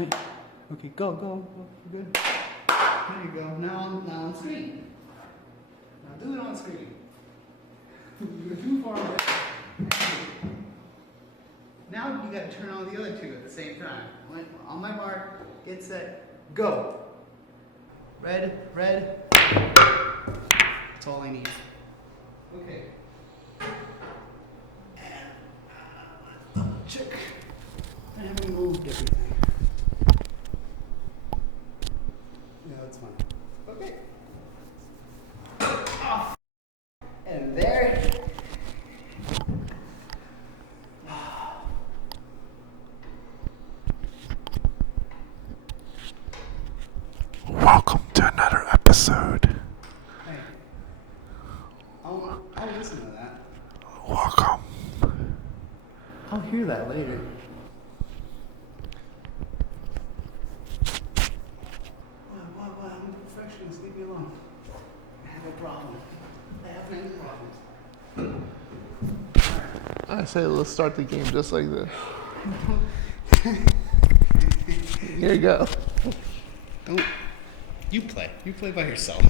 right? Okay, go. Good. There you go. Now on screen. Now do it on screen. You're too far away. Now you gotta turn on the other two at the same time. On my mark, get set, go. Red. That's all I need. Okay. And check. I haven't moved everything. Yeah, that's fine. Okay. Off. And there. Welcome to another episode. Hey. I'll listen to that. Welcome. I'll hear that later. What? I'm a perfectionist. Leave me alone. I have a problem. I have many problems. I say let's start the game just like this. Here you go. Don't. You play. You play by yourself.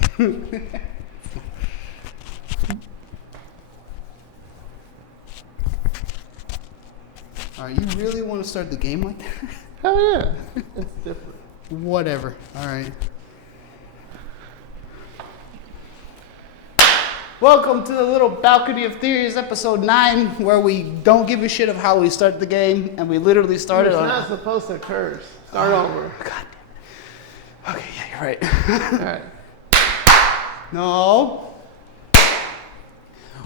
Alright, you really want to start the game like that? Hell yeah. It's different. Whatever. Alright. Welcome to the Little Balcony of Theories, episode 9, where we don't give a shit of how we start the game, and we literally started on... It's not supposed to curse. Start over. God. Okay, yeah, you're right. Alright. No.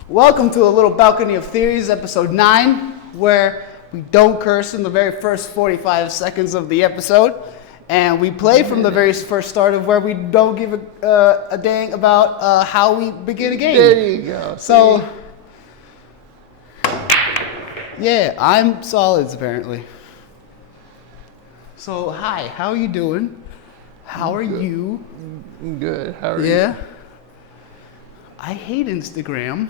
Welcome to a Little Balcony of Theories, episode 9, where we don't curse in the very first 45 seconds of the episode, and we play from the very first start of where we don't give a dang about how we begin a game. There you go. So, yeah, I'm solids apparently. So, hi, how are you doing? How are you? Good. How are you? Yeah. I hate Instagram.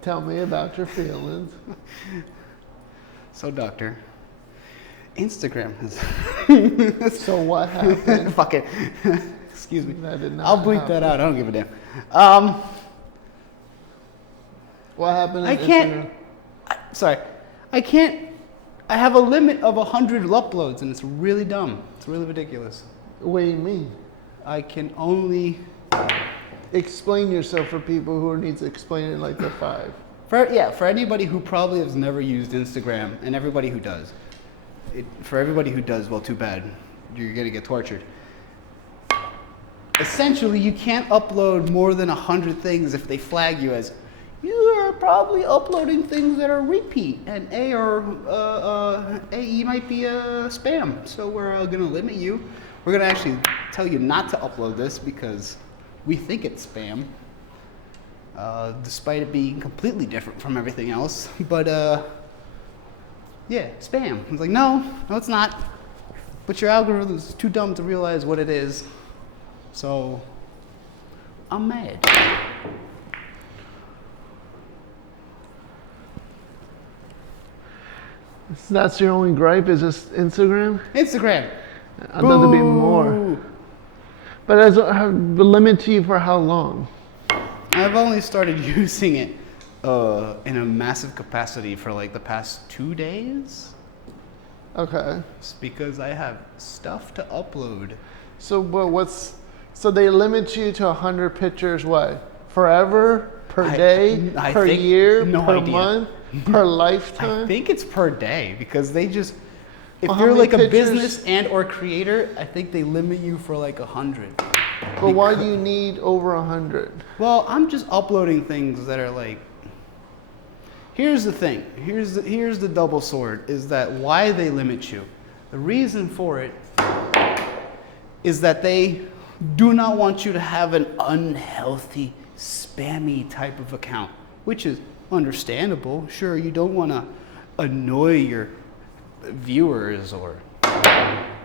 Tell me about your feelings. So, doctor, Instagram has... So what happened? Fuck it. Excuse me. That did not I'll bleep happen. that out. I don't give a damn. What happened? I can't... Sorry. I can't... I have a limit of 100 uploads, and it's really dumb. It's really ridiculous. What do you mean? I can only... Explain yourself for people who needs explaining like the 5. For anybody who probably has never used Instagram, and everybody who does. For everybody who does, well, too bad. You're going to get tortured. Essentially, you can't upload more than 100 things if they flag you as, you are probably uploading things that are repeat, and AE might be spam. So we're going to limit you. We're going to actually tell you not to upload this because we think it's spam, despite it being completely different from everything else. But yeah, spam. I was like, no, it's not. But your algorithm's too dumb to realize what it is. So I'm mad. So that's your only gripe? Is this Instagram? Instagram. I'd love to be more. But as a limit to you for how long? I've only started using it in a massive capacity for like the past 2 days. Okay. It's because I have stuff to upload. So so they limit you to 100 pictures, what? Forever? Per day? I per think, year? no per idea. month? Per lifetime? I think it's per day because they just, if Well, how you're many like a pictures? business and or creator, I think they limit you for like 100. But why do you need over 100? Well, I'm just uploading things that are like, here's the thing, here's the double sword, is that why they limit you. The reason for it is that they do not want you to have an unhealthy, spammy type of account, which is understandable. Sure, you don't want to annoy your viewers or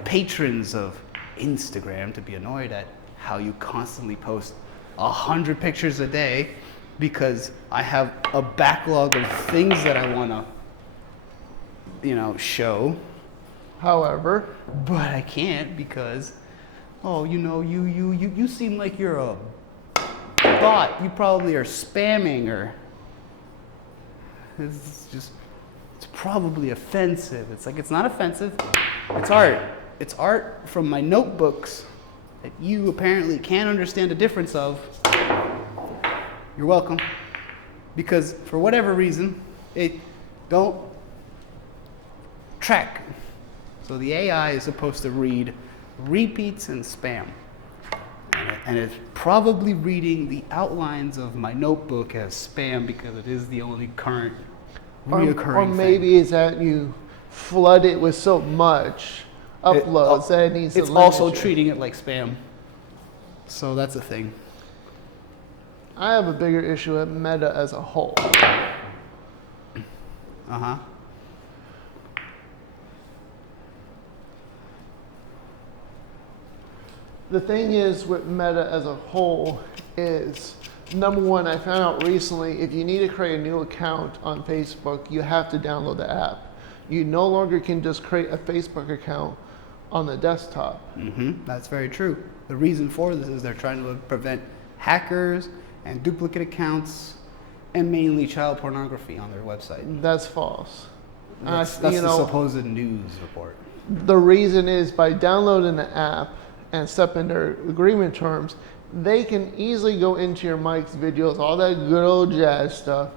patrons of Instagram to be annoyed at how you constantly post 100 pictures a day because I have a backlog of things that I want to, show. However, but I can't because, oh, you know, you seem like you're a bot. You probably are spamming, or it's probably offensive. It's like, it's not offensive. It's art. It's art from my notebooks that you apparently can't understand the difference of. You're welcome. Because for whatever reason, it don't track. So the AI is supposed to read repeats and spam. And it's probably reading the outlines of my notebook as spam because it is the only current reoccurring or maybe thing. it's that you flood it with so much uploads that it needs to It's limit also you. treating it like spam. So that's a thing. I have a bigger issue with Meta as a whole. Uh-huh. The thing is with Meta as a whole is, number one, I found out recently, if you need to create a new account on Facebook, you have to download the app. You no longer can just create a Facebook account on the desktop. Mm-hmm. That's very true. The reason for this is they're trying to prevent hackers and duplicate accounts and mainly child pornography on their website. That's false. That's the supposed news report. The reason is by downloading the app and stepping their agreement terms, they can easily go into your Mike's videos, all that good old jazz stuff,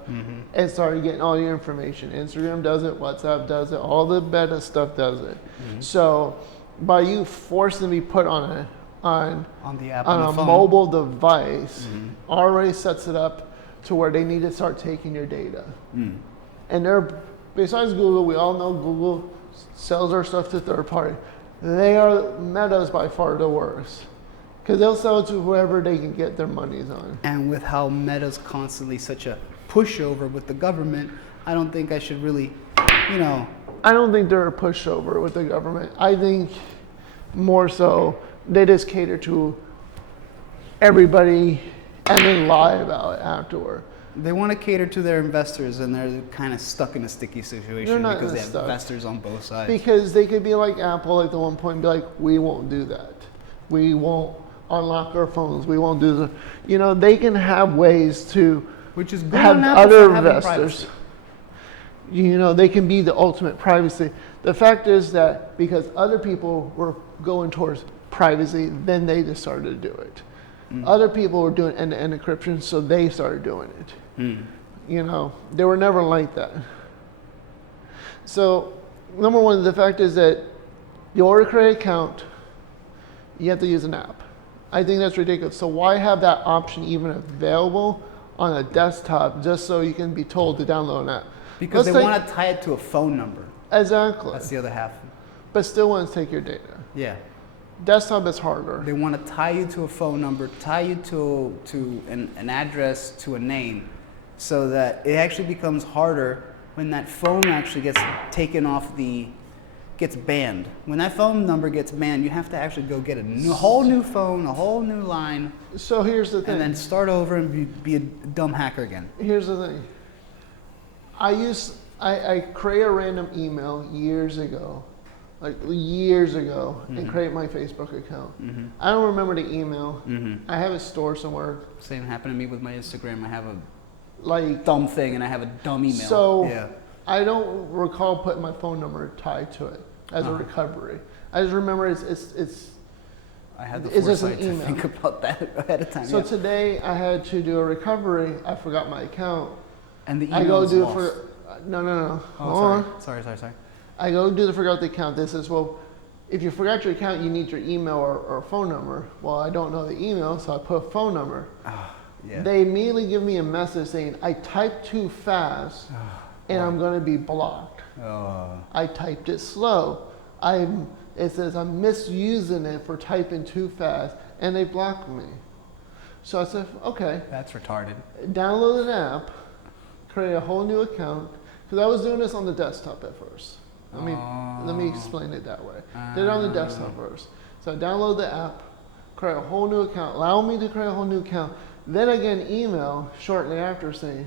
and start getting all your information. Instagram does it, WhatsApp does it, all the beta stuff does it. So by you forcing to be put on the app on on a the phone. mobile device, already sets it up to where they need to start taking your data. And they're, besides Google, we all know Google sells their stuff to third party. Meta's by far the worst. Because they'll sell it to whoever they can get their monies on. And with how Meta's constantly such a pushover with the government, I don't think I should really, I don't think they're a pushover with the government. I think more so they just cater to everybody and then lie about it afterward. they want to cater to their investors, and they're kind of stuck in a sticky situation because they have investors on both sides. Because they could be like Apple at the one point and be like, we won't do that. We won't unlock our phones. We won't do the, they can have ways to Which is good have on Apple other for having investors. privacy. They can be the ultimate privacy. The fact is that because other people were going towards privacy, then they just started to do it. Other people were doing end-to-end encryption, so they started doing it. They were never like that. So, number one, the fact is that in order to create an account, you have to use an app. I think that's ridiculous. So why have that option even available on a desktop just so you can be told to download an app? Because they want to tie it to a phone number. Exactly. That's the other half. But still want to take your data. Yeah. Desktop is harder. They want to tie you to a phone number, tie you to an address, to a name, so that it actually becomes harder when that phone actually gets taken off gets banned. When that phone number gets banned, you have to actually go get a whole new phone, a whole new line. So here's the thing. And then start over and be a dumb hacker again. Here's the thing. I create a random email years ago, and create my Facebook account. I don't remember the email. I have it stored somewhere. Same happened to me with my Instagram. I have a Like dumb thing and I have a dumb email. So yeah. I don't recall putting my phone number tied to it as a recovery. I just remember it's I had the it's just an foresight to email. think about that ahead of time. So yeah. today I had to do a recovery. I forgot my account. And the email I go is do lost. it for no. Oh, Hold on. sorry. I go do the forgot the account. This is, well, if you forgot your account, you need your email or phone number. Well, I don't know the email, so I put a phone number. Yeah. They immediately give me a message saying, I typed too fast and I'm going to be blocked. I typed it slow. It says I'm misusing it for typing too fast, and they blocked me. So I said, okay. That's retarded. Download an app, create a whole new account, because I was doing this on the desktop at first. Let me explain it that way. Did it on the desktop first. So I download the app, create a whole new account, allow me to create a whole new account. Then I get an email shortly after saying,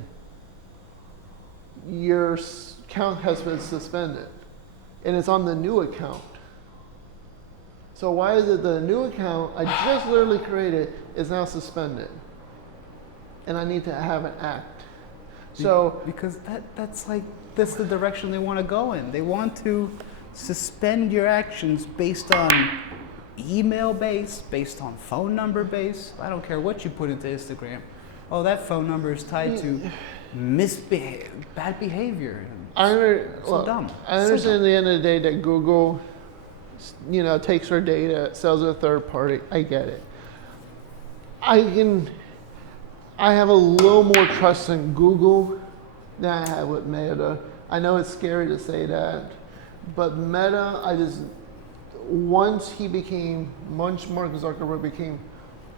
your account has been suspended. and it's on the new account. So why is it the new account I just literally created is now suspended? And I need to have an act. So because that's the direction they want to go in. They want to suspend your actions based on email based on phone number I don't care what you put into Instagram. Oh, that phone number is tied to bad behavior. Dumb. I understand at the end of the day that Google, takes our data, sells it to a third party. I get it. I have a little more trust in Google than I have with Meta. I know it's scary to say that, but Meta, once Mark Zuckerberg became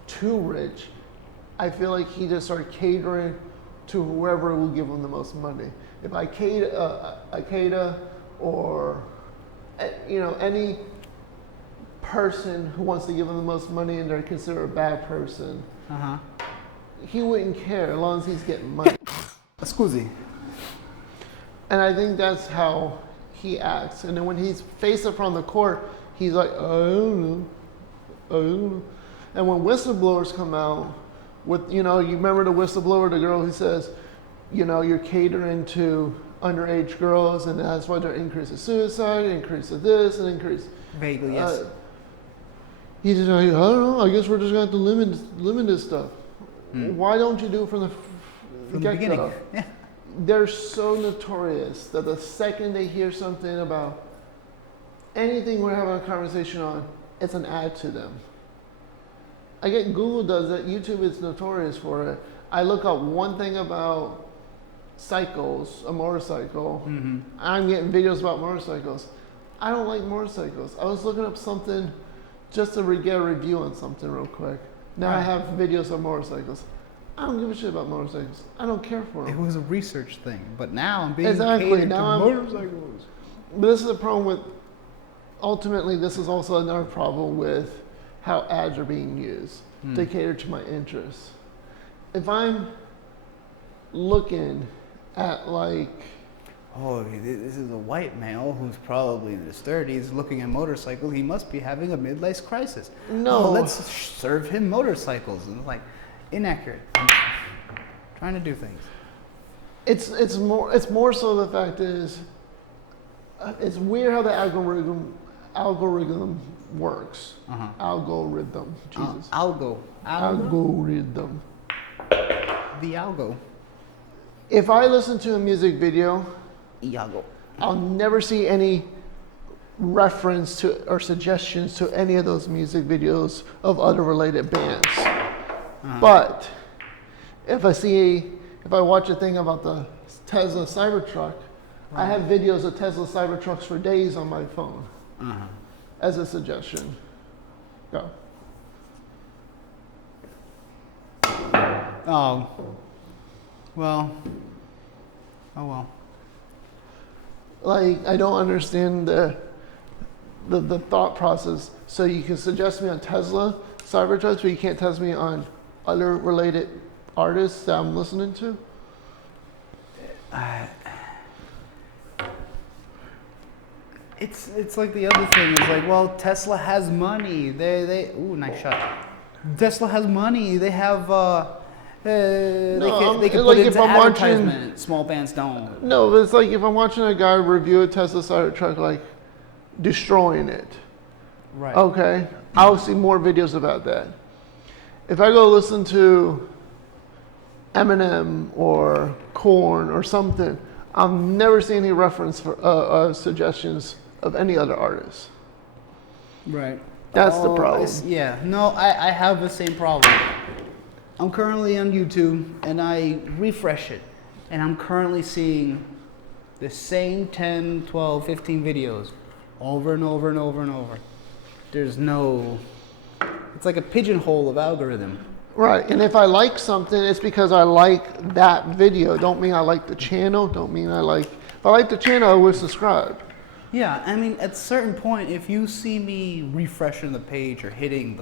too rich, I feel like he just started catering to whoever will give him the most money. If Ikeda or any person who wants to give him the most money and they're considered a bad person, he wouldn't care as long as he's getting money. Scusi. And I think that's how he acts. And then when he's faced up on the court, he's like, I don't know. And when whistleblowers come out with, you remember the whistleblower, the girl who says, you're catering to underage girls and that's why they're increasing suicide, increase of this, and increase. Vaguely, yes. He's just like, I don't know, I guess we're just going to have to limit this stuff. Why don't you do it from the beginning? Yeah. They're so notorious that the second they hear something about anything we're having a conversation on, it's an ad to them. I get Google does that. YouTube is notorious for it. I look up one thing about cycles, a motorcycle. I'm getting videos about motorcycles. I don't like motorcycles. I was looking up something just to get a review on something real quick. Now I have videos of motorcycles. I don't give a shit about motorcycles. I don't care for them. It was a research thing, but now I'm being exactly. catered Now to motorcycles. But this is a problem with. Ultimately, this is also another problem with how ads are being used to cater to my interests. If I'm looking at this is a white male who's probably in his 30s looking at motorcycles. He must be having a midlife crisis. No. Let's serve him motorcycles. And it's inaccurate. I'm trying to do things. It's more so the fact is, it's weird how the algorithm works. Algorithm. Jesus. Algorithm. The algo. If I listen to a music video, I'll never see any reference to or suggestions to any of those music videos of other related bands. But if I watch a thing about the Tesla Cybertruck, I have videos of Tesla Cybertrucks for days on my phone as a suggestion. Go. Oh. Well. Oh well. I don't understand the thought process. So you can suggest me on Tesla Cybertrucks, but you can't test me on other related artists that I'm listening to? It's like the other thing is Tesla has money. Nice shot. Tesla has money. They have they can put it into advertisement. Small bands don't. No, but it's like if I'm watching a guy review a Tesla Cybertruck, destroying it. Right. Okay. I'll see more videos about that. If I go listen to Eminem or Korn or something, I'll never see any reference for suggestions of any other artists. Right. That's the problem. I have the same problem. I'm currently on YouTube and I refresh it and I'm currently seeing the same 10, 12, 15 videos over and over and over and over. It's like a pigeonhole of algorithm. Right, and if I like something, it's because I like that video. Don't mean I like the channel, if I like the channel, I would subscribe. Yeah, I mean, at a certain point, if you see me refreshing the page or hitting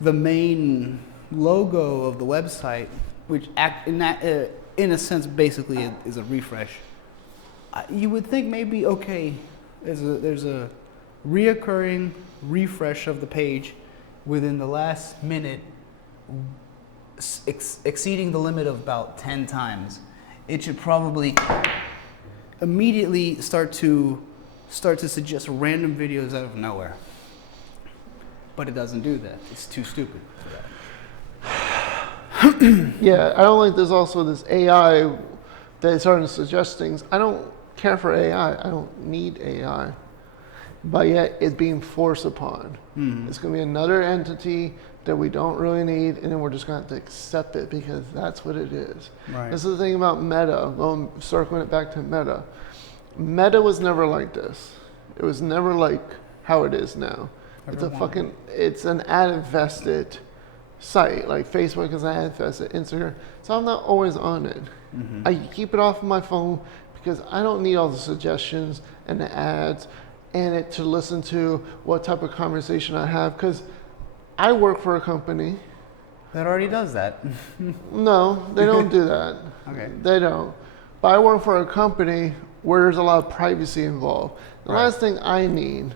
the main logo of the website, which in a sense basically is a refresh, you would think maybe, okay, There's a reoccurring refresh of the page within the last minute, exceeding the limit of about 10 times. It should probably immediately start to suggest random videos out of nowhere. But it doesn't do that. It's too stupid for that. Yeah, I don't like there's also this AI that's starting to suggest things. I don't care for AI. I don't need AI. But yet it's being forced upon. It's going to be another entity that we don't really need, and then we're just going to have to accept it because that's what it is. Right. This is the thing about Meta, circling it back to Meta. Meta was never like this. It was never like how it is now. It's an ad-infested site. Like Facebook is an ad-infested, Instagram. So I'm not always on it. I keep it off of my phone because I don't need all the suggestions and the ads and it to listen to what type of conversation I have, because I work for a company. That already does that. No, they don't do that. Okay. They don't. But I work for a company where there's a lot of privacy involved. The last thing I need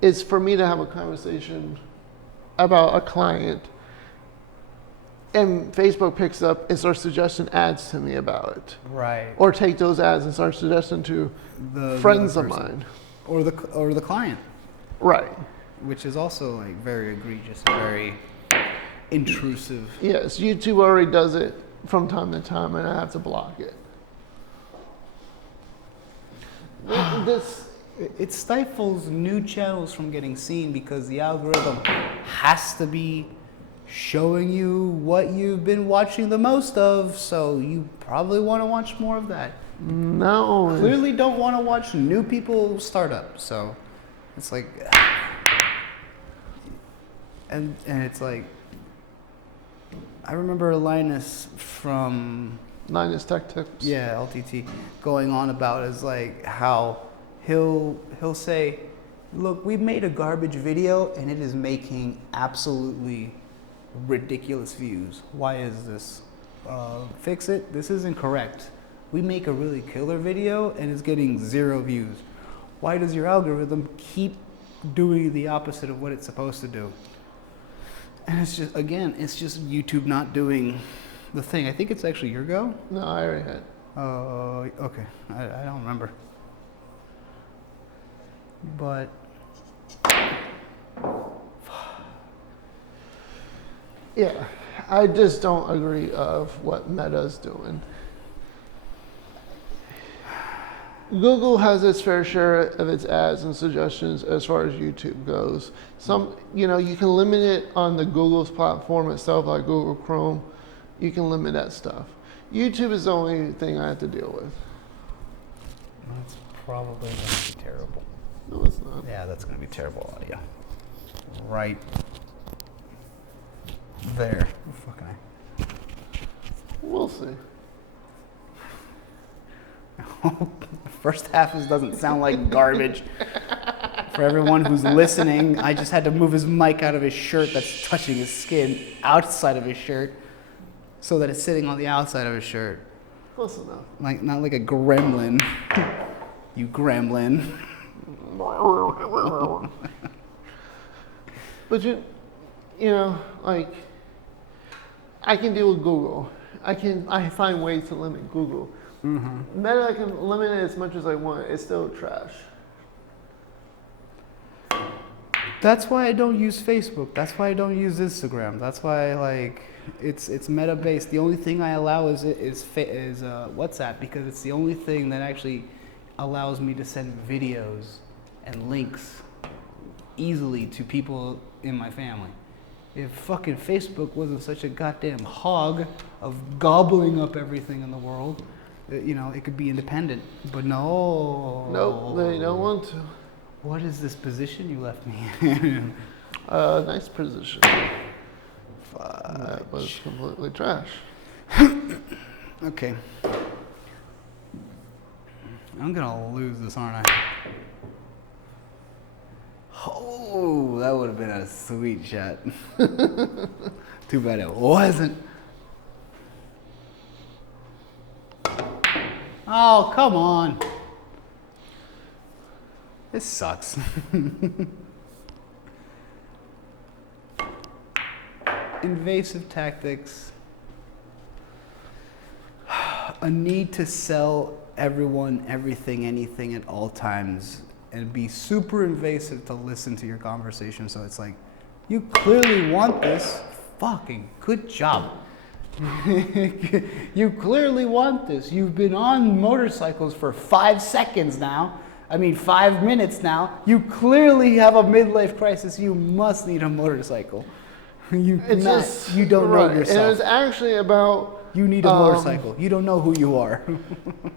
is for me to have a conversation about a client and Facebook picks up and starts suggesting ads to me about it. Right. Or take those ads and start suggesting to friends of mine. Or the client. Right. Which is also like very egregious, very intrusive. Yes, YouTube already does it from time to time and I have to block it. It stifles new channels from getting seen because the algorithm has to be showing you what you've been watching the most of, so you probably want to watch more of that. No. Clearly don't want to watch new people start up, so it's like, and it's like, I remember Linus from Linus Tech Tips. Yeah, LTT, going on about is like how he'll say, look, we made a garbage video and it is making absolutely ridiculous views. Why is this? Fix it. This isn't correct. We make a really killer video and it's getting 0 views. Why does your algorithm keep doing the opposite of what it's supposed to do? And it's just, again, it's just YouTube not doing the thing. I think it's actually your go. No, I already had. Okay. I don't remember. But yeah, I just don't agree of what Meta's doing. Google has its fair share of its ads and suggestions as far as YouTube goes. Some, you can limit it on the Google's platform itself, like Google Chrome. You can limit that stuff. YouTube is the only thing I have to deal with. That's probably going to be terrible. No, it's not. Yeah, that's going to be terrible audio. Right there. Oh, fucking I. We'll see. First half doesn't sound like garbage. For everyone who's listening, I just had to move his mic out of his shirt that's touching his skin outside of his shirt so that it's sitting on the outside of his shirt. Close enough. Like, not like a gremlin. You gremlin. But like, I can deal with Google. I find ways to limit Google. Meta, I can limit it as much as I want. It's still trash. That's why I don't use Facebook. That's why I don't use Instagram. That's why it's Meta based. The only thing I allow is WhatsApp because it's the only thing that actually allows me to send videos and links easily to people in my family. If fucking Facebook wasn't such a goddamn hog of gobbling up everything in the world, it could be independent. But no. Nope, they don't want to. What is this position you left me in? Nice position. Fuck. That was completely trash. Okay. I'm gonna lose this, aren't I? Oh, that would have been a sweet shot. Too bad it wasn't. Oh, come on. This sucks. Invasive tactics. A need to sell everyone, everything, anything at all times, and be super invasive to listen to your conversation. So it's like, you clearly want this. Fucking good job. You clearly want this. You've been on motorcycles for 5 seconds now. 5 minutes now. You clearly have a midlife crisis. You must need a motorcycle. You don't know yourself. And it was actually about... You need a motorcycle. You don't know who you are.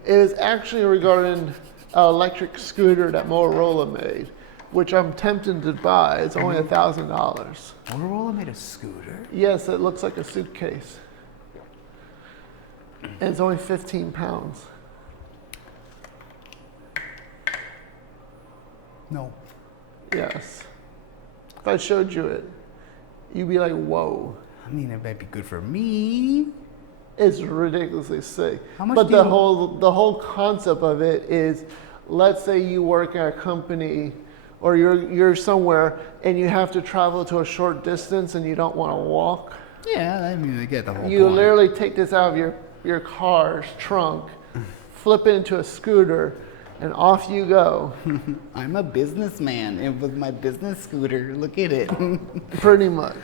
It was actually regarding an electric scooter that Motorola made, which I'm tempted to buy. It's only $1,000. Motorola made a scooter? Yes, it looks like a suitcase. And it's only 15 pounds. No. Yes. If I showed you it, you'd be like, whoa. It might be good for me. It's ridiculously sick. How much but do the you... the whole concept of it is, let's say you work at a company or you're somewhere and you have to travel to a short distance and you don't want to walk. Yeah, I get the whole You point. literally take this out of your car's trunk, flip it into a scooter, and off you go. I'm a businessman, and with my business scooter, look at it. Pretty much.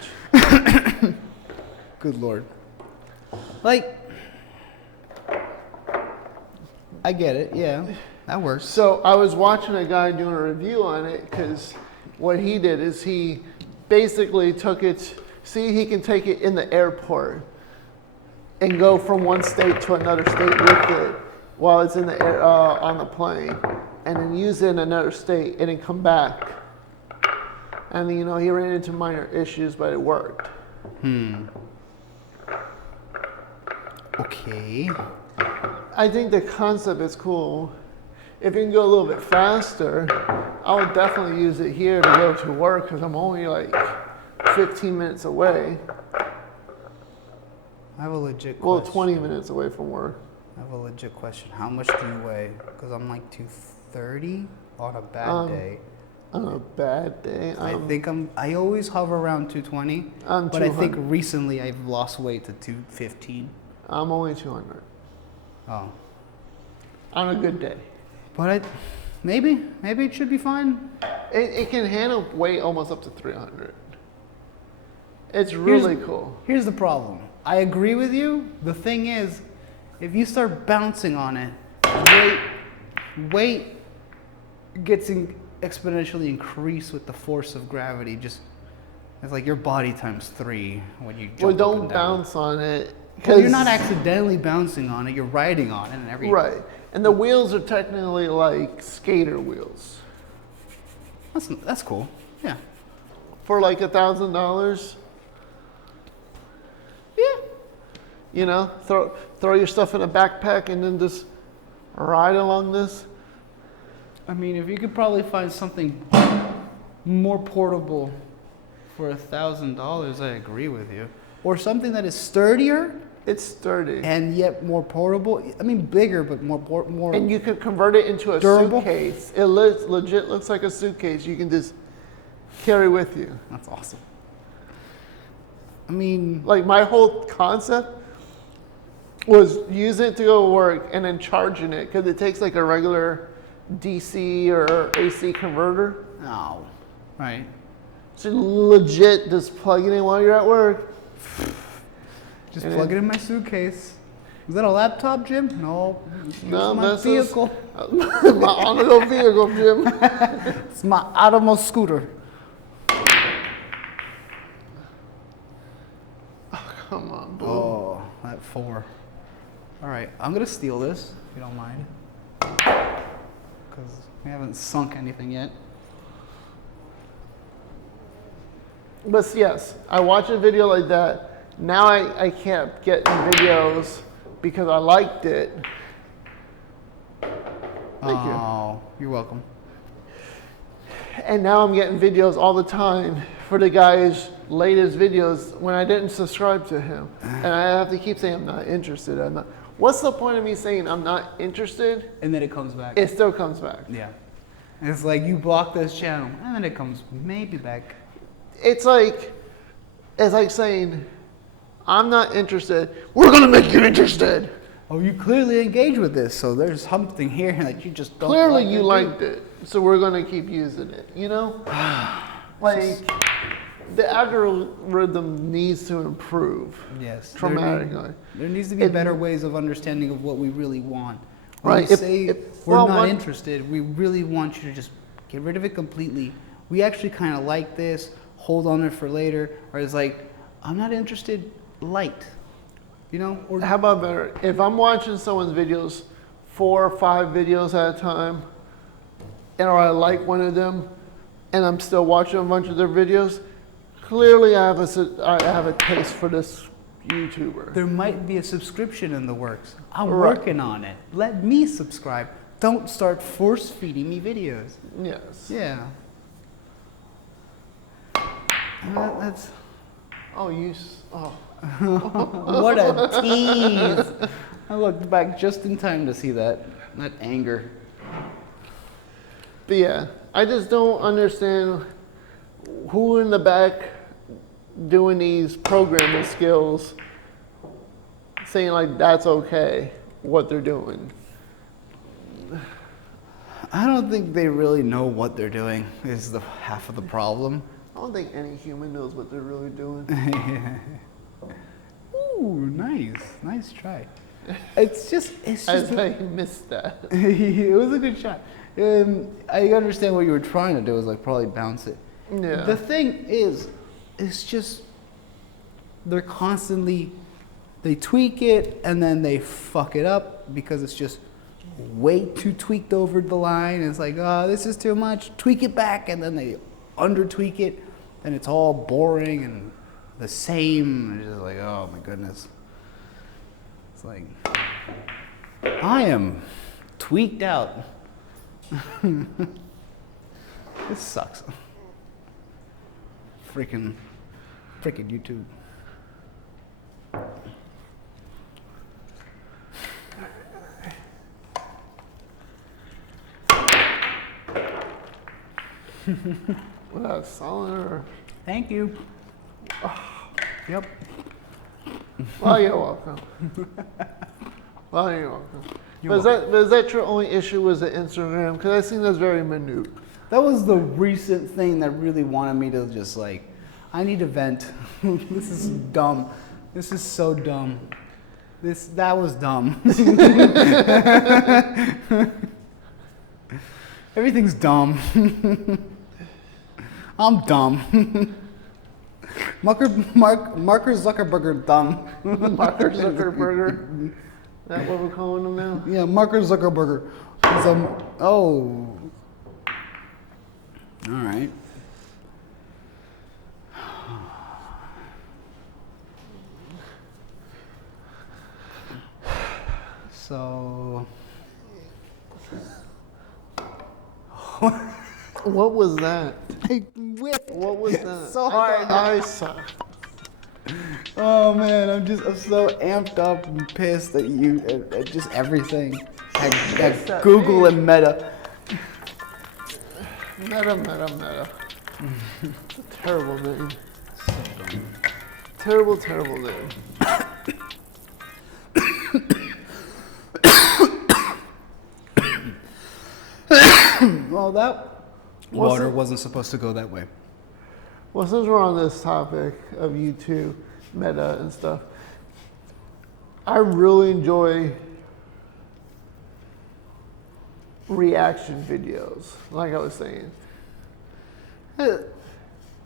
Good Lord. Like, I get it, yeah, that works. So I was watching a guy doing a review on it, because what he did is he basically took it, he can take it in the airport and go from one state to another state with it while it's in the air, on the plane, and then use it in another state and then come back. And he ran into minor issues, but it worked. Okay. I think the concept is cool. If you can go a little bit faster, I would definitely use it here to go to work, because I'm only like 15 minutes away. I have a legit question. Well, 20 minutes away from work. I have a legit question. How much do you weigh? Because I'm like 230 on a bad day. On a bad day? I always hover around 220. But I think recently I've lost weight to 215. I'm only 200. Oh. On a good day. But maybe it should be fine. It can handle weight almost up to 300. It's really cool. Here's the problem. I agree with you. The thing is, if you start bouncing on it, weight gets exponentially increased with the force of gravity. It's like your body times 3 when you jump. Well, don't up and down. bounce on it. Well, you're not accidentally bouncing on it. You're riding on it and everything. Right. And the wheels are technically like skater wheels. That's cool. Yeah. For like $1,000. Yeah. Throw your stuff in a backpack and then just ride along this. If you could probably find something more portable for $1,000, I agree with you. Or something that is sturdier. It's sturdy. And yet more portable. Bigger, but more. And you could convert it into a durable suitcase. It legit looks like a suitcase you can just carry with you. That's awesome. Like my whole concept was use it to go to work and then charging it, because it takes like a regular DC or AC converter. Oh, right. So legit just plug it in while you're at work. Just plug it in my suitcase. Is that a laptop, Jim? No. No, my vehicle. My automobile vehicle, Jim. It's my automobile scooter. Oh, come on, bro. Oh, that 4. All right, I'm gonna steal this if you don't mind, because we haven't sunk anything yet. But yes, I watched a video like that. Now I can't get in videos because I liked it. Thank you. Oh, you're welcome. And now I'm getting videos all the time for the guy's latest videos when I didn't subscribe to him. And I have to keep saying I'm not interested. What's the point of me saying I'm not interested? And then it comes back. It still comes back. Yeah. It's like you block this channel, and then it comes maybe back. It's like saying, I'm not interested. We're gonna make you interested. Oh, you clearly engage with this, so there's something here that you just don't. Clearly, like you to liked do. it, so we're gonna keep using it. You know, like the algorithm needs to improve. Yes, dramatically. There needs to be better ways of understanding of what we really want. When Right. we say we're not interested, we really want you to just get rid of it completely. We actually kind of like this. Hold on it for later. Or it's like, I'm not interested. Light. You know? Or How about better? If I'm watching someone's videos, 4 or 5 videos at a time, and or I like one of them, and I'm still watching a bunch of their videos, clearly I have a taste for this YouTuber. there might be a subscription in the works. I'm Right. working on it. Let me subscribe. Don't start force feeding me videos. Yes. Yeah. That's Oh, what a tease. I looked back just in time to see that anger. But yeah, I just don't understand who in the back doing these programming skills saying like that's okay what they're doing. I don't think they really know what they're doing is the half of the problem. I don't think any human knows what they're really doing. Ooh, nice try. It's just I missed that. it was a good shot. I understand what you were trying to do is like probably bounce it. Yeah. The thing is, it's just they're constantly they tweak it and then they fuck it up because it's just way too tweaked over the line. It's like, oh, this is too much. Tweak it back, and then they under tweak it, and it's all boring and the same. It's just like, oh my goodness. It's like I am tweaked out. This sucks. Freaking YouTube. Was that solid or? Thank you. Yep. Well, you're welcome. Well, you're welcome. Is that your only issue was the Instagram? Because I think that's very minute. That was the recent thing that really wanted me to just like, I need to vent. This is dumb. This is so dumb. That was dumb. Everything's dumb. I'm dumb. Marker Zuckerberg dumb. Marker Zuckerberg. Is that what we're calling him now? Yeah, Marker Zuckerberg. Oh. All right. So. What was that? I whipped. What was that? So hard. I saw. Oh man, I'm so amped up and pissed at you, at just everything. At Google and Meta. Meta. It's a terrible name. Terrible name. Well, that water wasn't supposed to go that way. Well, since we're on this topic of YouTube, Meta and stuff, I really enjoy reaction videos, like I was saying.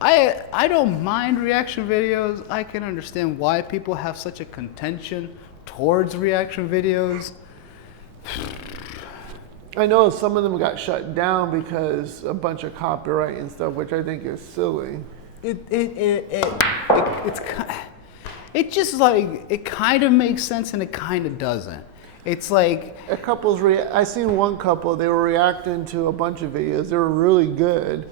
I don't mind reaction videos. I can understand why people have such a contention towards reaction videos. I know some of them got shut down because a bunch of copyright and stuff, which I think is silly. It's just like it kind of makes sense and it kind of doesn't. It's like A couple's I seen one couple. They were reacting to a bunch of videos. They were really good.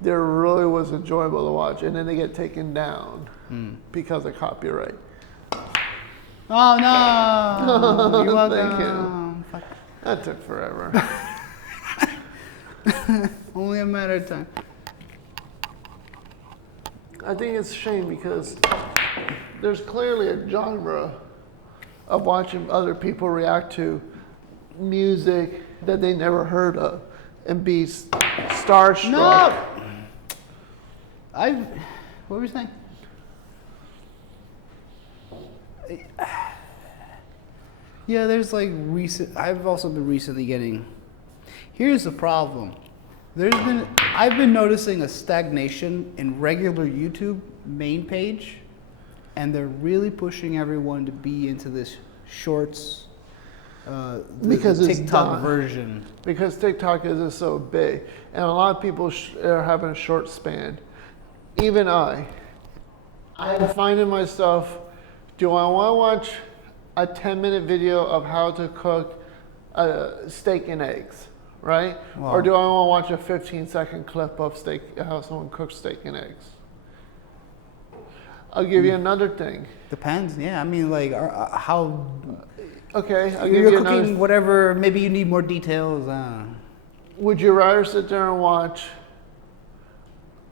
They really was enjoyable to watch, and then they get taken down because of copyright. oh no, you're welcome. Thank you. That took forever. Only a matter of time. I think it's a shame because there's clearly a genre of watching other people react to music that they never heard of and be starstruck. No! What were you saying? Yeah, there's like I've also been recently getting, here's the problem. I've been noticing a stagnation in regular YouTube main page, and they're really pushing everyone to be into this shorts, Because the it's TikTok done. version. Because TikTok isn't so big, and a lot of people are having a short span. Even I'm finding myself, do I want to watch a 10-minute video of how to cook steak and eggs, right? Wow. Or do I want to watch a 15-second clip of how someone cooks steak and eggs? I'll give you another thing. Depends, yeah. I mean, like, how Okay, I'll give you're you cooking, another. whatever. Maybe you need more details. Would you rather sit there and watch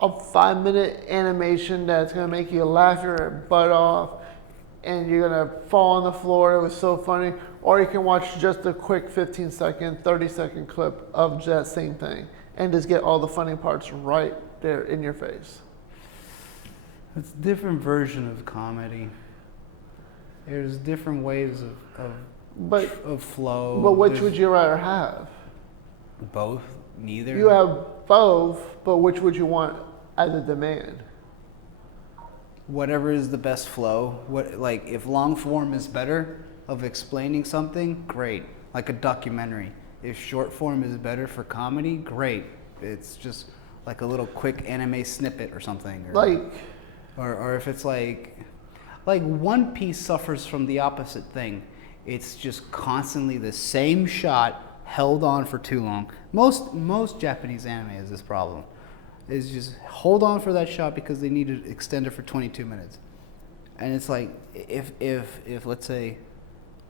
a 5-minute animation that's gonna make you laugh your butt off and you're gonna fall on the floor, it was so funny, or you can watch just a quick 15-second, 30-second clip of that same thing and just get all the funny parts right there in your face? It's a different version of comedy. There's different ways of flow. But which There's would you rather have? both? Neither. You have both, but which would you want as a demand? Whatever is the best flow. Like if long form is better of explaining something, great. Like a documentary. If short form is better for comedy, great. It's just like a little quick anime snippet or something. Or if it's like One Piece suffers from the opposite thing. It's just constantly the same shot held on for too long. Most Japanese anime has this problem. Is just hold on for that shot because they need to extend it for 22 minutes. And it's like if let's say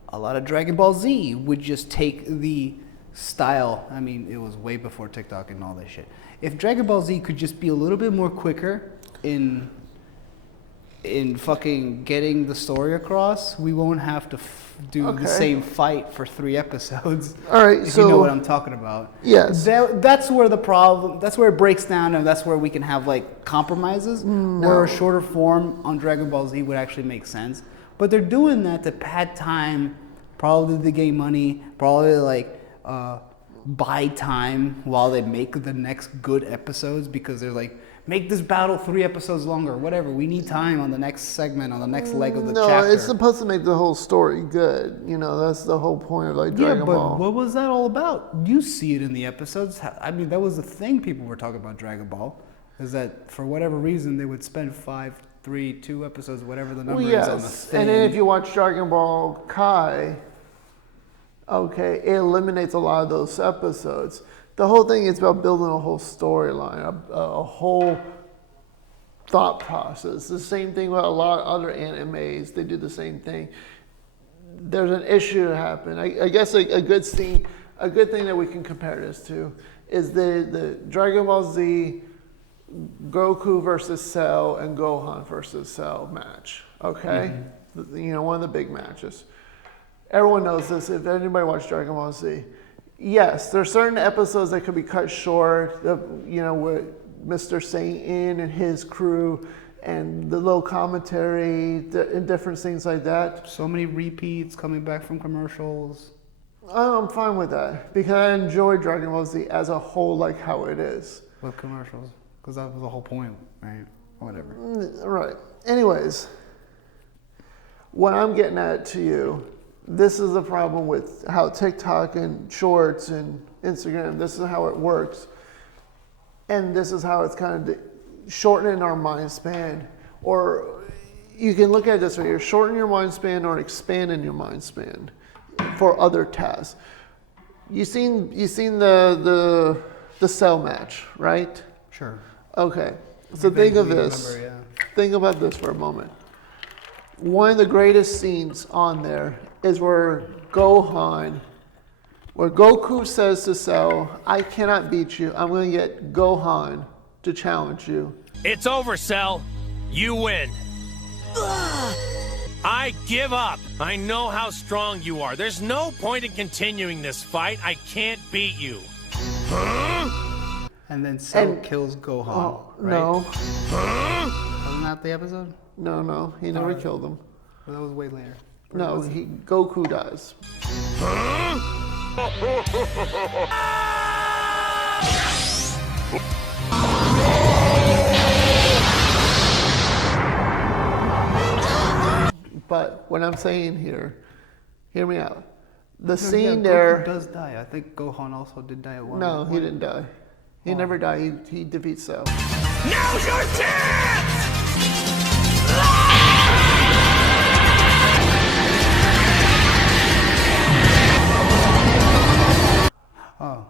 a lot of Dragon Ball Z would just take the style. I mean, it was way before TikTok and all this shit. If Dragon Ball Z could just be a little bit more quicker in fucking getting the story across, we won't have to do the same fight for 3 episodes. All right, if so you know what I'm talking about. Yes. That's where the problem, that's where it breaks down, and that's where we can have like compromises, where a shorter form on Dragon Ball Z would actually make sense. But they're doing that to pad time, probably to gain money, probably like buy time while they make the next good episodes, because they're like, make this battle 3 episodes longer, whatever. We need time on the next segment, on the next leg of the chapter. No, it's supposed to make the whole story good. You know, that's the whole point of like Dragon Ball. Yeah, but what was that all about? You see it in the episodes. I mean, that was the thing people were talking about Dragon Ball, is that for whatever reason they would spend 5, 3, 2 episodes, whatever the number is on the thing. And then if you watch Dragon Ball Kai, okay, it eliminates a lot of those episodes. The whole thing is about building a whole storyline, a whole thought process. The same thing with a lot of other animes. They do the same thing. There's an issue to happen. I guess a good thing that we can compare this to is the Dragon Ball Z Goku versus Cell and Gohan versus Cell match. Okay? Mm-hmm. You know, one of the big matches. Everyone knows this. If anybody watched Dragon Ball Z, yes, there are certain episodes that could be cut short, you know, with Mr. Satan and his crew and the little commentary and different things like that. So many repeats coming back from commercials. I'm fine with that because I enjoy Dragon Ball Z as a whole, like how it is. With commercials, because that was the whole point, right? Whatever. Right. Anyways, what I'm getting at to you, this is the problem with how TikTok and Shorts and Instagram, this is how it works. And this is how it's kind of shortening our mind span. Or you can look at it this way, you're shortening your mind span or expanding your mind span for other tasks. You seen the Cell match, right? Sure. Okay. So think of this. Remember, yeah. Think about this for a moment. One of the greatest scenes on there is where Gohan where Goku says to Cell, I cannot beat you. I'm going to get Gohan to challenge you. It's over, Cell. You win. I give up. I know how strong you are. There's no point in continuing this fight. I can't beat you. Huh? And then Cell kills Gohan, right? No. Huh? Wasn't that the episode? No, he never killed him. Well, that was way later. No, Goku dies. But what I'm saying here, hear me out. The scene there. Goku does die. I think Gohan also did die at one. No, he didn't die. He never died. He defeats Cell. Now's your chance! Oh,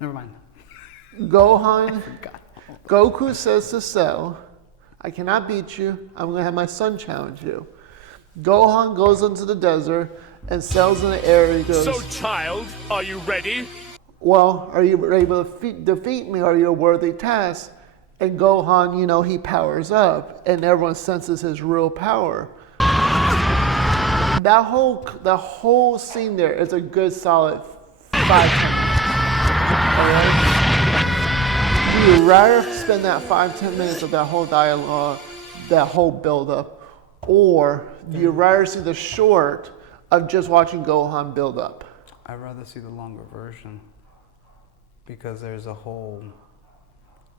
never mind. Gohan. Forgot. Goku says to Cell, I cannot beat you. I'm going to have my son challenge you. Gohan goes into the desert and Cell's in the air. He goes, So, child, are you ready? well, are you able to defeat me? Are you a worthy task? And Gohan, you know, he powers up and everyone senses his real power. That whole scene there is a good solid 5 minutes. Alright? You would rather spend that 5-10 minutes of that whole dialogue, that whole build up, or you'd rather see the short of just watching Gohan build up? I'd rather see the longer version because there's a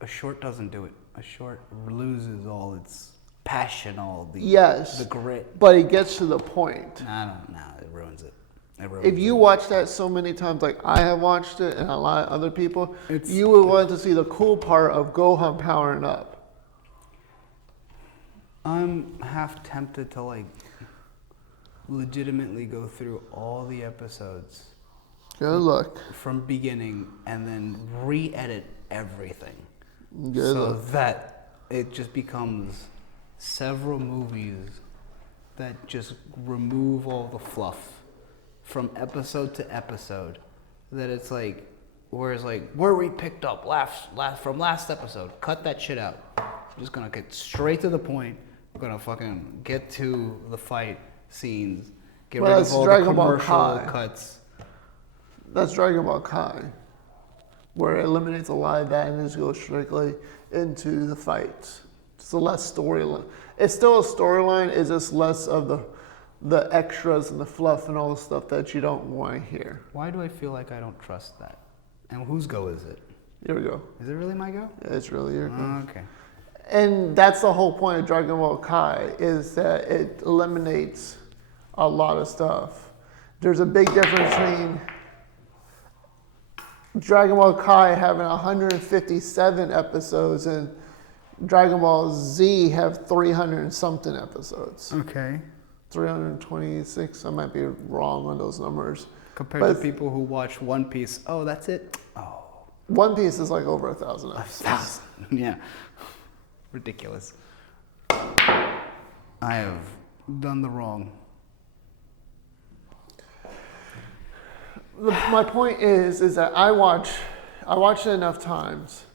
short doesn't do it. A short loses all its passion, all the grit. But it gets to the point. I don't know. It ruins it. If you watch that so many times, like I have watched it, and a lot of other people, you would want to see the cool part of Gohan powering up. I'm half tempted to like legitimately go through all the episodes. Good luck. From beginning and then re-edit everything. Good so luck. that it just becomes several movies that just remove all the fluff from episode to episode. That it's like, whereas like where we picked up from last episode, cut that shit out. I'm just gonna get straight to the point. I'm gonna fucking get to the fight scenes. Get rid of all the commercial cuts. That's Dragon Ball Kai, where it eliminates a lot of that and just goes strictly into the fights. It's a less storyline. It's still a storyline. It's just less of the extras and the fluff and all the stuff that you don't want to hear. Why do I feel like I don't trust that? And whose go is it? Here we go. Is it really my go? Yeah, it's really your go. Okay. And that's the whole point of Dragon Ball Kai, is that it eliminates a lot of stuff. There's a big difference between Dragon Ball Kai having 157 episodes and Dragon Ball Z have 300 and something episodes. Okay. 326, I might be wrong on those numbers. Compared to people who watch One Piece, oh, that's it? Oh. One Piece is like over 1,000 episodes. 1,000, yeah. Ridiculous. I have done the wrong. My point is that I watched it enough times.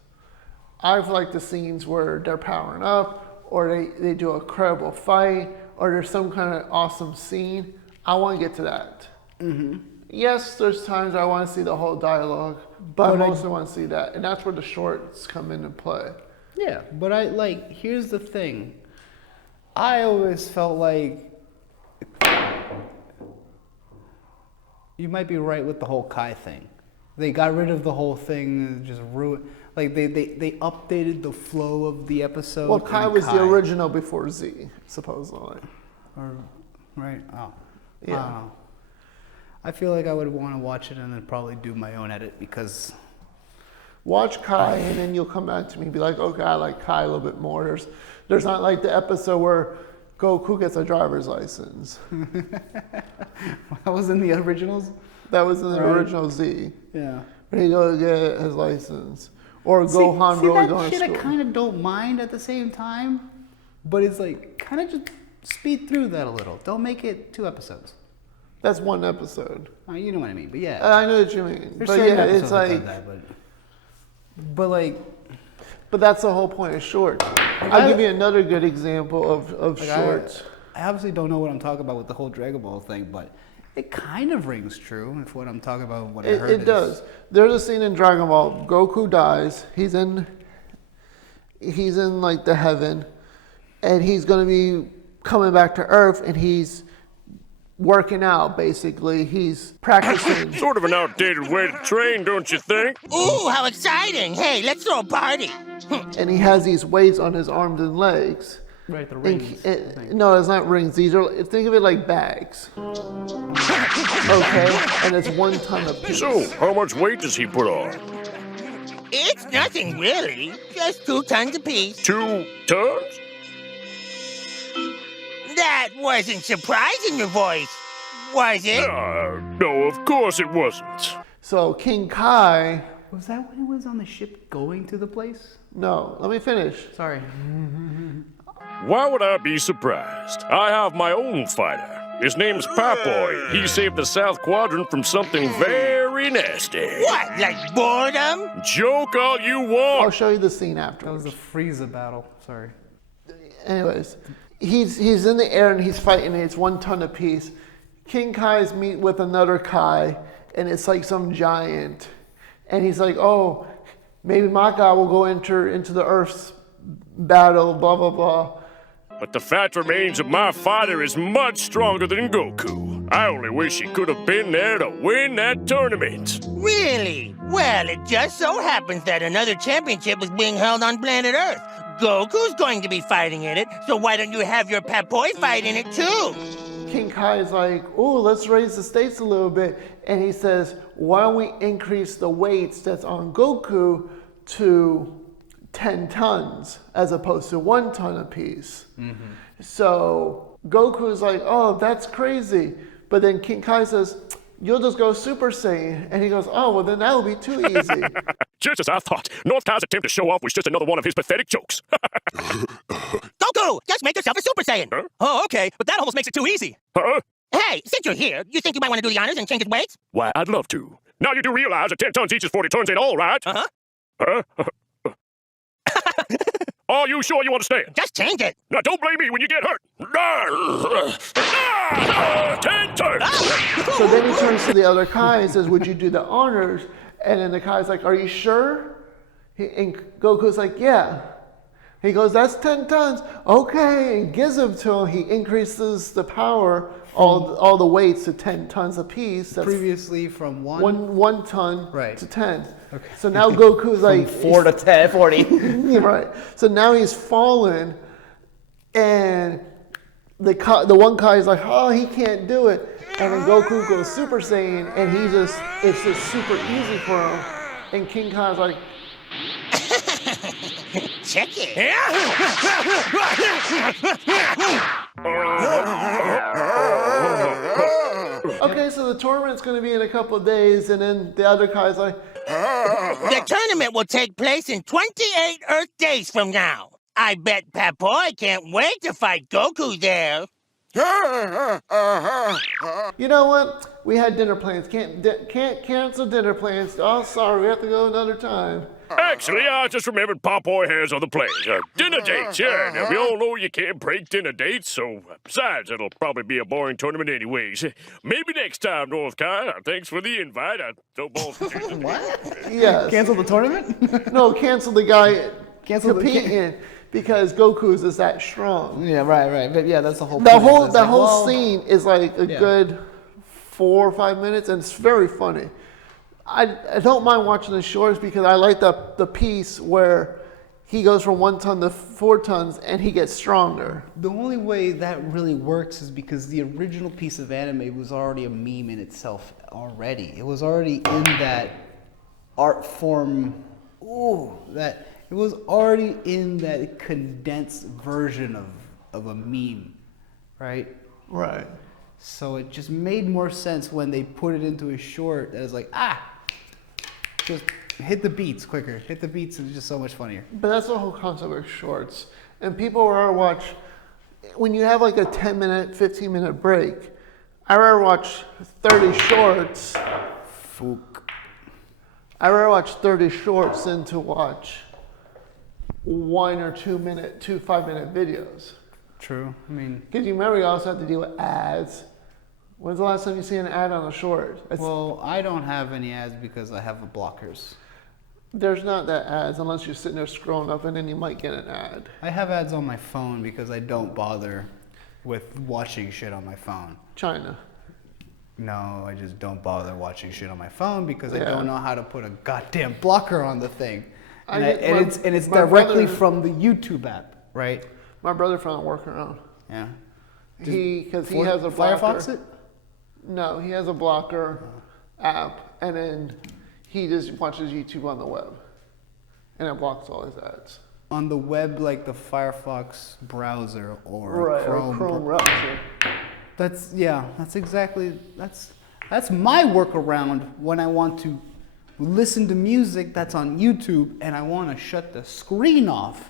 I've liked the scenes where they're powering up, or they do a credible fight, or there's some kind of awesome scene. I want to get to that. Mm-hmm. Yes, there's times I want to see the whole dialogue, but I mostly want to see that, and that's where the shorts come into play. Yeah, but here's the thing. I always felt like you might be right with the whole Kai thing. They got rid of the whole thing and just ruined. Like they updated the flow of the episode. Well, Kai was the original before Z, supposedly. Or, right? Oh. Yeah. I don't know. I feel like I would want to watch it and then probably do my own edit because. Watch Kai and then you'll come back to me and be like, okay, I like Kai a little bit more. There's not like the episode where Goku gets a driver's license. That was in the originals? That was in the original Z. Yeah. But he goes to get his license. Or Gohan really going to school. I kind of don't mind at the same time, but it's like kind of just speed through that a little. Don't make it 2 episodes. That's one episode. Oh, you know what I mean, but yeah. I know what you mean. There's But certain yeah, episodes it's that like, does that, but like, but that's the whole point of shorts. I'll give you another good example of like shorts. I obviously don't know what I'm talking about with the whole Dragon Ball thing, but it kind of rings true if what I'm talking about, what I heard It does. There's a scene in Dragon Ball. Goku dies. He's in like the heaven, and he's gonna be coming back to Earth, and he's working out. Basically, he's practicing. Sort of an outdated way to train, don't you think? Ooh, how exciting! Hey, let's throw a party. And he has these weights on his arms and legs. Right, the And rings. no, it's not rings. These are, think of it like bags. Okay, and it's 1 ton a piece. So, how much weight does he put on? It's nothing really, just 2 tons apiece. 2 tons? That wasn't surprising your voice, was it? No, of course it wasn't. So King Kai, Was that when it was on the ship going to the place? no, let me finish. Sorry. Why would I be surprised? I have my own fighter. His name's Papoy. He saved the South Quadrant from something very nasty. What, like boredom? Joke all you I'll want. show you the scene That afterwards. was the Frieza battle. Sorry. Anyways, he's in the air and he's fighting, and it's 1 ton apiece. King Kai's meet with another Kai, and it's like some giant. And he's like, oh, maybe my guy will go into the Earth's battle, blah, blah, blah. But the fact remains that my fighter is much stronger than Goku. I only wish he could have been there to win that tournament. Really? Well, it just so happens that another championship is being held on planet Earth. Goku's going to be fighting in it, so why don't you have your Papoy fight in it too? King Kai is like, oh, let's raise the stakes a little bit. And he says, why don't we increase the weights that's on Goku to 10 tons as opposed to 1 ton apiece. So Goku's like, oh, that's crazy. But then King Kai says, you'll just go Super Saiyan. And he goes, oh, well, then that would be too easy. Just as I thought, North Kai's attempt to show off was just another one of his pathetic jokes. Goku, just make yourself a Super Saiyan. Huh? Oh, okay, but that almost makes it too easy. Huh? Hey, since you're here, you think you might want to do the honors and change his weights? Why, I'd love to. Now you do realize that 10 tons each is 40 tons ain't all right. Uh-huh. Huh? Are you sure you understand? Just change it. Now, don't blame me when you get hurt. 10 turns. So then he turns to the other Kai and says, would you do the honors? And then the Kai's like, are you sure? And Goku's like, yeah. He goes, that's 10 tons. Okay, and gives them to him. He increases the power, all the weights to 10 tons apiece. That's Previously from one. one ton Right. to 10. Okay. So now Goku's like, 4 to 10, 40. right. So now he's fallen, and the one Kai is like, oh, he can't do it. And then Goku goes Super Saiyan, and it's just super easy for him. And King Kai's like, Check it. okay, so the tournament's going to be in a couple of days, and then the other Kai's like, The tournament will take place in 28 Earth days from now. I bet Papoy can't wait to fight Goku there. you know what? We had dinner plans. Can't cancel dinner plans. Oh, sorry, we have to go another time. Actually, I just remembered Papoy has other plans. Dinner dates, yeah. Now, we all know you can't break dinner dates, so besides, it'll probably be a boring tournament anyways. Maybe next time, North Kai. Thanks for the invite. Tlbot. Yes. Cancel the tournament? No, cancel the guy Cancel the- competing because Goku's is that strong. Yeah, right. But yeah, that's the whole The point. whole It's the like, whole well, scene is like a Yeah. good 4 or 5 minutes, and it's very funny. I don't mind watching the shorts because I like the piece where he goes from 1 ton to 4 tons and he gets stronger. The only way that really works is because the original piece of anime was already a meme in itself already. It was already in that art form. That it was already in that condensed version of a meme, right? Right. So it just made more sense when they put it into a short that is like, just hit the beats quicker. Hit the beats, and it's just so much funnier. But that's the whole concept of shorts. And people are watch when you have like a 10-minute, 15-minute break. I rather watch 30 shorts. Fook. I rather watch 30 shorts than to watch 1 or 2 minute, 5-minute videos. True. I mean, Because you remember you also have to deal with ads. When's the last time you see an ad on a short? well, I don't have any ads because I have blockers. There's not that ads unless you're sitting there scrolling up and then you might get an ad. I have ads on my phone because I don't bother with watching shit on my phone. China. No, I just don't bother watching shit on my phone because I Yeah. don't know how to put a goddamn blocker on the thing. I And, get it's my directly brother- from the YouTube app, right? My brother found a workaround. Yeah. Because he has a blocker. Firefox it? No, he has a blocker app, and then he just watches YouTube on the web, and it blocks all his ads. On the web, like the Firefox browser or Right, Chrome. or Chrome browser. That's my workaround when I want to listen to music that's on YouTube and I want to shut the screen off.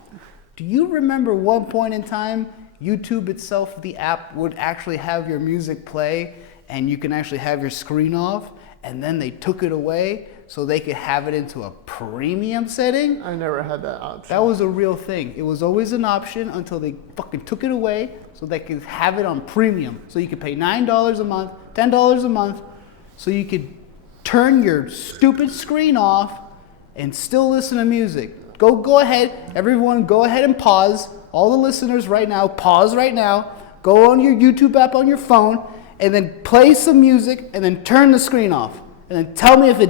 Do you remember one point in time YouTube itself, the app, would actually have your music play and you can actually have your screen off, and then they took it away so they could have it into a premium setting? I never had that option. That was a real thing. It was always an option until they fucking took it away so they could have it on premium. So you could pay $9 a month, $10 a month, so you could turn your stupid screen off and still listen to music. Go ahead, everyone, go ahead and pause. All the listeners right now, pause right now. Go on your YouTube app on your phone and then play some music and then turn the screen off. And then tell me if it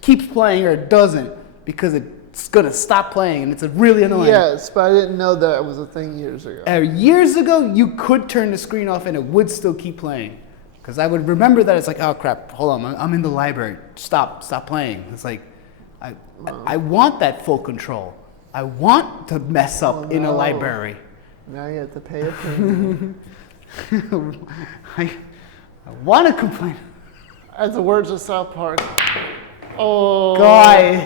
keeps playing or it doesn't, because it's gonna stop playing and it's really annoying. Yes, but I didn't know that was a thing years ago. Years ago, you could turn the screen off and it would still keep playing. Because I would remember that it's like, oh crap, hold on, I'm in the library. Stop playing. It's like, I want that full control. I want to mess up in a library. Now you have to pay a premium. I want to complain. As the words of South Park. Oh. Guy,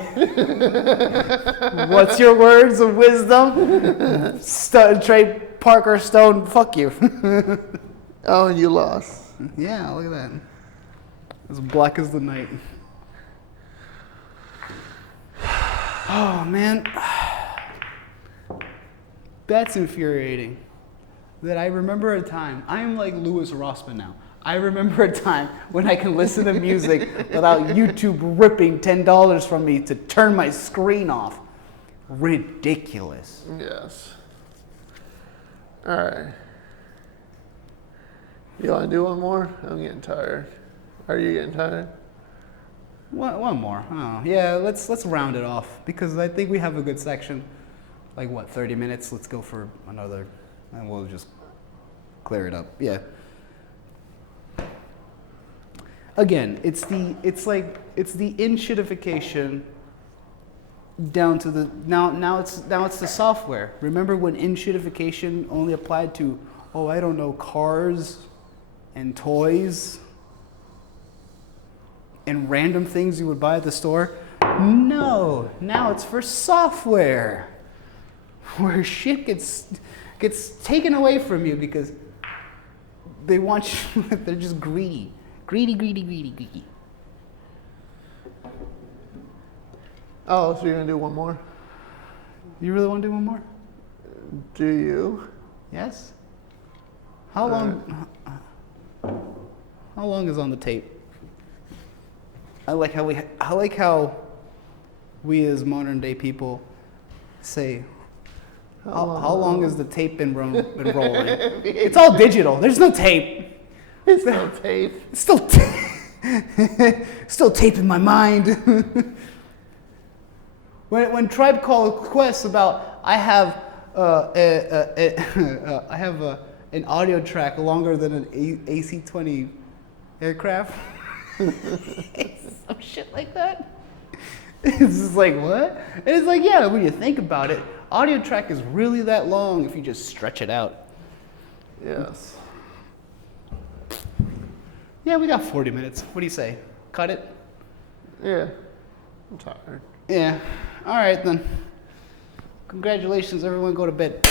what's your words of wisdom? Trey Parker Stone, fuck you. Oh, and you lost. Yeah, look at that. As black as the night. Oh, man. That's infuriating. That I remember a time, I am like Louis Rossman now. I remember a time when I can listen to music without YouTube ripping $10 from me to turn my screen off. Ridiculous. Yes. All right. You want to do one more? I'm getting tired. Are you getting tired? One more. Oh, yeah, let's round it off because I think we have a good section. Like what, 30 minutes? Let's go for another, and we'll just clear it up. Yeah. Again, it's the in-shitification down to the now it's the software. Remember when in-shitification only applied to, oh, I don't know, cars and toys and random things you would buy at the store? No, now it's for software, where shit gets taken away from you because they want you, they're just greedy. Greedy. Oh, so you're going to do one more? You really want to do one more? Do you? Yes? How long is on the tape? I like how we as modern day people say, how long has the tape been rolling? It's all digital. There's no tape. It's no tape. It's still tape in my mind. When Tribe Called Quest about, I have an audio track longer than an AC-20 aircraft. Some shit like that. It's just like, what? And it's like, yeah, when you think about it, audio track is really that long if you just stretch it out. Yes. Yeah, we got 40 minutes. What do you say? Cut it? Yeah. I'm tired. Yeah. All right, then. Congratulations, everyone. Go to bed.